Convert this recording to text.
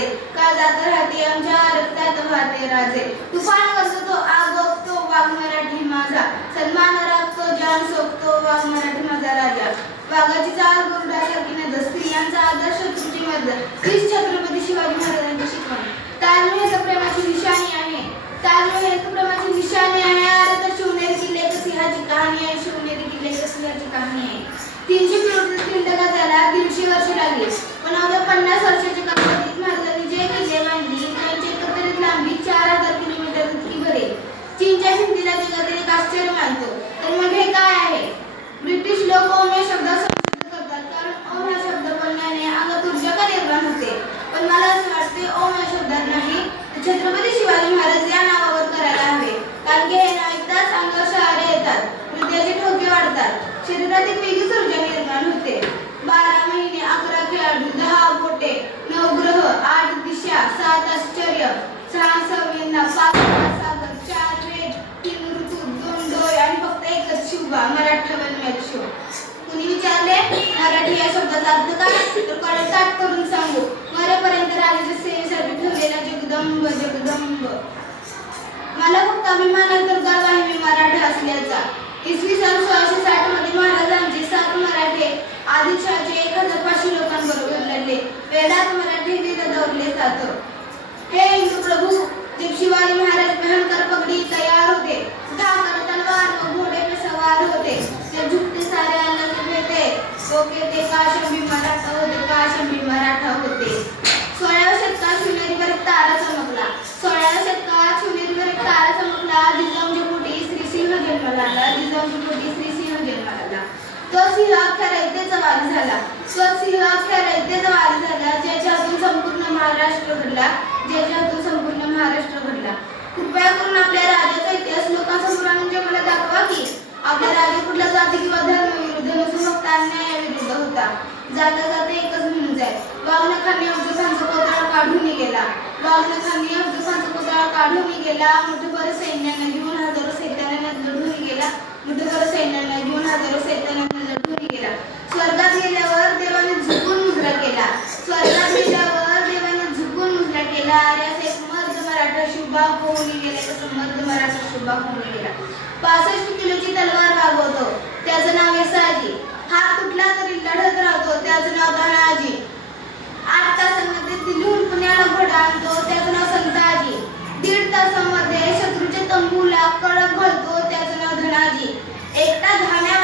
रक्तात राहते आमच्या रक्तात वाहते राजे. तुफान करतो तो वाघ मराठी माझा. सन्मान राखतो जान सोपतो वाघ मराठी माझा राजा. वाघाची चाल गुरुडासारखी नद यांचा आदर्श तुमची मदत. तीच छत्रपती शिवाजी महाराजांची शिकवण. तालमी हे प्रेमाची निशाणी आहे. तालमी हे तर प्रेमाची निशाणी आहे. अरे तर शिवनेरी किल्ले तर सिंहाची कहाणी आहे? शिवनेरी किल्ले तर सिंहाची कहाणी आहे? तीनशे किलोमीटर खिंड झाला दीडशे वर्ष लागली. पण अवघ्या पन्नास वर्षाच्या कालावधीत महाराजांनी जे किल्ले बांधली त्यांची एकत्रित लांबी चार हजार किलोमीटर इतकी भरेल चीनच्या हिंदीला जगातील एक आश्चर्य मानतो तर मग हे काय आहे ब्रिटिश लोक ओम या शब्दात संशोधन करतात कारण ओम हा शब्द बोलण्याने अंगात ऊर्जा का निर्माण होते पण मला असं वाटते ओम या शब्दात नाही तर छत्रपती शिवाजी महाराज या नावावर करायला हवे कारण की हे नाव ऐकताच अंगावर शहारे येतात हृदयाचे ठोके शरीरातील वेगळीच ऊर्जा निर्माण होते. बारा महिने अकरा खेळाडू दहा बोटे नऊ ग्रह आठ दिशा सात आश्चर्य. सहा संवेदना पाच महासागर चार वेद तीन ऋतू दोन डोळे आणि फक्त एकच शिवबा मराठा बनवायचा शो कुणी विचारले? मराठी या शब्दाचा अर्थ काय? तर कडे ताट करून सांगू. मरेपर्यंत राजाच्या सेवेसाठी ठेवलेला जगदंब जगदंब. मला फक्त अभिमान तर गर्व आहे मी मराठा असल्याचा. इसवी सन सोळाशे साठमध्ये महाराजांचे सात मराठे आदिलशहाचे एक हजार पाचशे लोकांबरोबर लढले. वेळात मराठी वेद दौरले जात. हे हिंदू प्रभू शिवाजी महाराज भयंकर पगड़ी तयार होते. उठाकर तलवार व घोड़े पे सवार होते. ते झुकते सारे आनंद बेटे ओके ते काशंबी मराठा होते काशंबी मराठा होते. सोळाव्या शतकात शिवनेरी परत तारा चमक श्री सिंह तो सिंह अख्ख्या रयतेचा वारी झाला. तो सिंह अख्ख्या रयतेचा वारी झाला. संपूर्ण महाराष्ट्र घडला. संपूर्ण महाराष्ट्र घडला. कृपया करून आपल्या राजाचा इतिहास लोकांसमोर आणून जे मला दाखवा की आपला राजा कुठल्या जाती किंवा धर्म विरुद्ध नसून फक्त अन्यायाविरुद्ध होता. जाता जाता एकच म्हणून जाय. वाघनखांनी अफजलखानचा कोतळा काढून गेला वाघनखांनी अफजलखानचा कोतळा काढून गेला मुठभर सैन्यानं घेऊन घेऊन हजारो गेला स्वर्गात गेल्यावर देवाने झुकून मुजरा केला. स्वर्गात गेल्यावर देवाने झुकून मुजरा केला. अरे असे एक मराठा शुभा होऊन गेला. मराठा शुभा होऊन गेला. पासष्ट किलोची तलवार वागवतो. त्याचं नाव यसाजी हात तुटला तरी लढत राहतो. त्याचं नाव धनाजी. आठ तासांमध्ये दिल्लीहून पुण्याला घोडा आणतो. त्याचं नाव संताजी. दीड तासामध्ये शत्रूच्या तंबूला कडक घालतो. त्याचं एकटा धान्या